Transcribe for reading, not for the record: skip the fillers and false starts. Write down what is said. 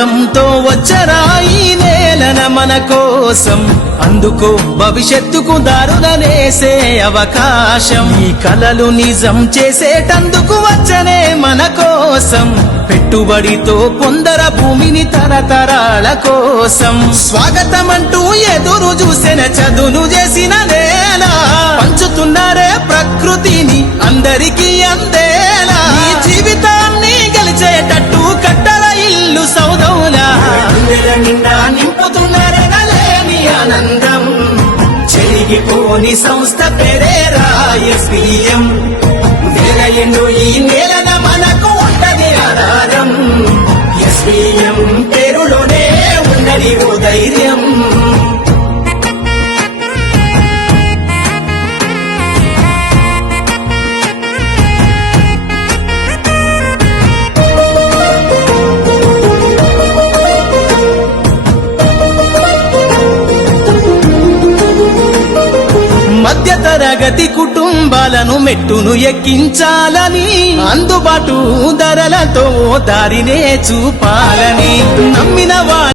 నమ్మకంతో వచ్చరా ఈ నేలన మన కోసం, అందుకో భవిష్యత్తుకు దారులనేసే అవకాశం. ఈ కలలు నిజం చేసేటందుకు వచ్చనే మన కోసం, పెట్టుబడితో పొందర భూమిని తరతరాల కోసం. స్వాగతమంటూ ఎదురు చూసిన చదును చేసిన నేల, పంచుతున్నారే ప్రకృతిని అందరికీ అందేలా. ఈ జీవితాన్ని గెలిచేటట్టు కట్టల ఇల్లు సౌదౌలా, నిండా నింపుతున్నారే నలేని ఆనందం. చెరిగిపోని సంస్థ పేరేరా ఎస్పీఎం. వేలయండు ఈ నేలన మనకు ఉంటది ఆధారం, ఎస్పీఎం పేరులోనే ఉన్నది ఓ ధైర్యం. మధ్యతరగతి కుటుంబాలను మెట్టును ఎక్కించాలని, అందుబాటు ధరలతో దారినే చూపాలని, నమ్మిన